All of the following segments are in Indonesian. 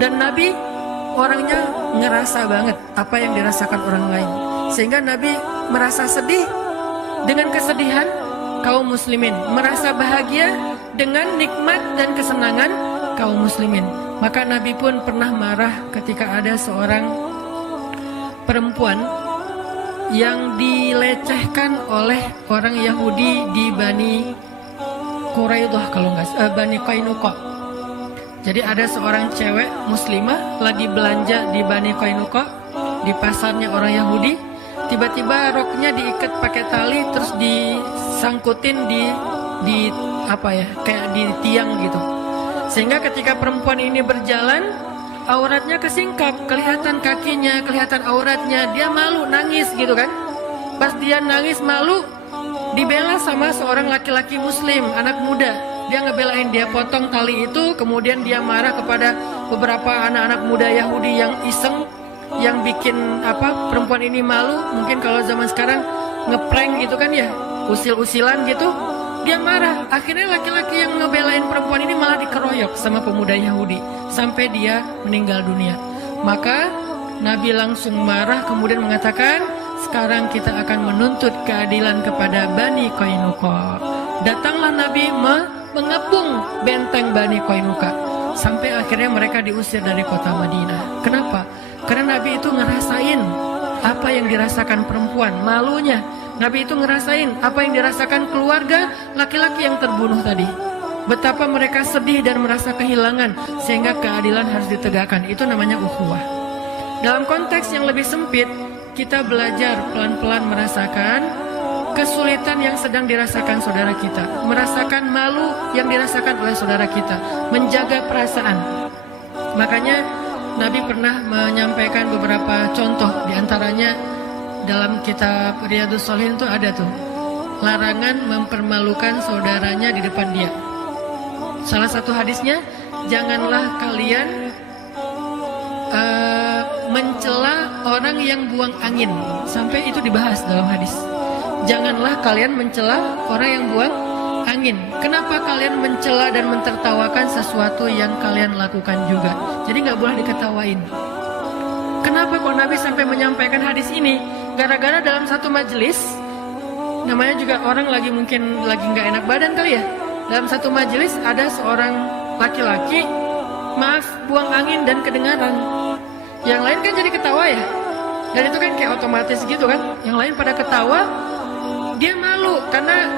Dan Nabi orangnya ngerasa banget apa yang dirasakan orang lain, sehingga Nabi merasa sedih dengan kesedihan kaum muslimin, merasa bahagia dengan nikmat dan kesenangan kaum muslimin. Maka Nabi pun pernah marah ketika ada seorang perempuan yang dilecehkan oleh orang Yahudi di Bani Quraidah, kalau nggak Bani Qainuqa. Jadi ada seorang cewek muslimah lagi belanja di Bani Qainuqa, di pasarnya orang Yahudi. Tiba-tiba roknya diikat pakai tali, terus disangkutin di apa ya, kayak di tiang gitu. Sehingga ketika perempuan ini berjalan, auratnya kesingkap, kelihatan kakinya, kelihatan auratnya. Dia malu, nangis gitu kan. Pas dia nangis malu, dibela sama seorang laki-laki muslim, anak muda. Dia ngebelain, dia potong tali itu, kemudian dia marah kepada beberapa anak-anak muda Yahudi yang iseng, yang bikin perempuan ini malu. Mungkin kalau zaman sekarang ngeprank gitu kan ya, usil-usilan gitu. Dia marah, akhirnya laki-laki yang ngebelain perempuan ini malah dikeroyok sama pemuda Yahudi sampai dia meninggal dunia. Maka Nabi langsung marah, kemudian mengatakan, sekarang kita akan menuntut keadilan kepada Bani Qainuqa. Datanglah Nabi mengepung benteng Bani Qainuqa sampai akhirnya mereka diusir dari kota Madinah. Kenapa? Karena Nabi itu ngerasain apa yang dirasakan perempuan, malunya. Nabi itu ngerasain apa yang dirasakan keluarga laki-laki yang terbunuh tadi. Betapa mereka sedih dan merasa kehilangan, sehingga keadilan harus ditegakkan. Itu namanya ukhuwah. Dalam konteks yang lebih sempit, kita belajar pelan-pelan merasakan kesulitan yang sedang dirasakan saudara kita, merasakan malu yang dirasakan oleh saudara kita, menjaga perasaan. Makanya Nabi pernah menyampaikan beberapa contoh, diantaranya dalam kitab Riyadhus Shalihin itu ada tuh, larangan mempermalukan saudaranya di depan dia. Salah satu hadisnya, janganlah kalian mencela orang yang buang angin. Sampai itu dibahas dalam hadis. Janganlah kalian mencela orang yang buang angin. Kenapa kalian mencela dan mentertawakan sesuatu yang kalian lakukan juga? Jadi nggak boleh diketawain. Kenapa kok Nabi sampai menyampaikan hadis ini? Gara-gara dalam satu majelis, namanya juga orang lagi mungkin lagi nggak enak badan kali ya. Dalam satu majelis ada seorang laki-laki, maaf, buang angin dan kedengaran. Yang lain kan jadi ketawa ya. Dan itu kan kayak otomatis gitu kan. Yang lain pada ketawa, dia malu karena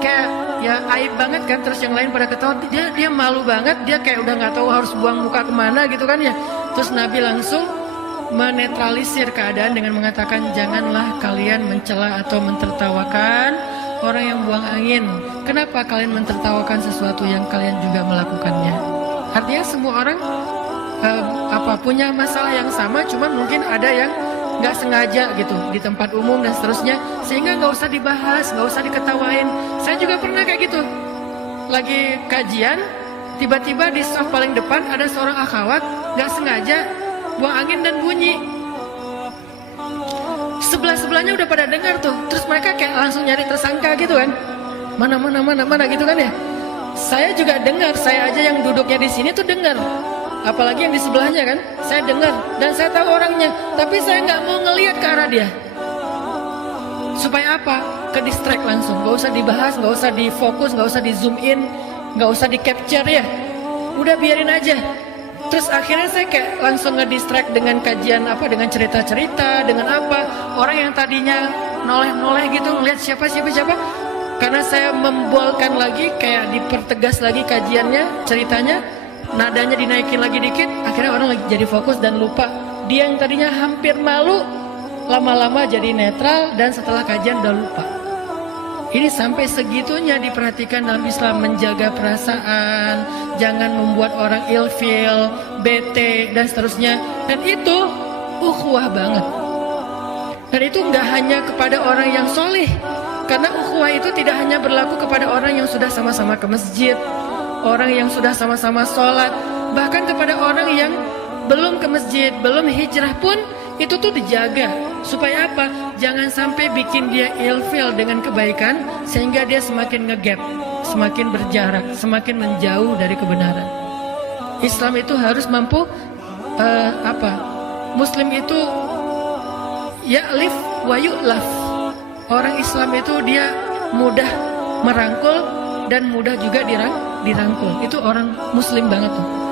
kayak ya aib banget kan. Terus yang lain pada ketawa, dia malu banget. Dia kayak udah nggak tahu harus buang muka kemana gitu kan ya. Terus Nabi langsung menetralisir keadaan dengan mengatakan, janganlah kalian mencela atau mentertawakan orang yang buang angin. Kenapa kalian mentertawakan sesuatu yang kalian juga melakukannya? Artinya semua orang punya masalah yang sama, cuman mungkin ada yang nggak sengaja gitu di tempat umum dan seterusnya, sehingga nggak usah dibahas, nggak usah diketawain. Saya juga pernah kayak gitu, lagi kajian, tiba-tiba di soft paling depan ada seorang akhwat nggak sengaja buang angin dan bunyi. Sebelah-sebelahnya udah pada dengar tuh. Terus mereka kayak langsung nyari tersangka gitu kan. Mana gitu kan ya. Saya juga dengar, saya aja yang duduknya di sini tuh dengar. Apalagi yang di sebelahnya kan. Saya dengar dan saya tahu orangnya. Tapi saya nggak mau ngelihat ke arah dia. Supaya apa? Ke distract langsung. Nggak usah dibahas, nggak usah difokus, nggak usah di zoom in, nggak usah di capture ya. Udah biarin aja. Terus akhirnya saya kayak langsung ngedistract dengan kajian dengan cerita-cerita, dengan orang yang tadinya noleh-noleh gitu ngeliat siapa. Karena saya membolkan lagi, kayak dipertegas lagi kajiannya, ceritanya, nadanya dinaikin lagi dikit, akhirnya orang lagi jadi fokus dan lupa. Dia yang tadinya hampir malu, lama-lama jadi netral dan setelah kajian udah lupa. Ini sampai segitunya diperhatikan dalam Islam, menjaga perasaan, jangan membuat orang ilfil, bete, dan seterusnya. Dan itu ukhuwah banget. Dan itu nggak hanya kepada orang yang solih, karena ukhuwah itu tidak hanya berlaku kepada orang yang sudah sama-sama ke masjid, orang yang sudah sama-sama sholat, bahkan kepada orang yang belum ke masjid, belum hijrah pun itu tuh dijaga. Supaya apa? Jangan sampai bikin dia ilfil dengan kebaikan, sehingga dia semakin ngegap, semakin berjarak, semakin menjauh dari kebenaran. Islam itu harus mampu apa? Muslim itu ya'lif wa yu'laf. Orang Islam itu dia mudah merangkul dan mudah juga dirangkul. Itu orang Muslim banget tuh.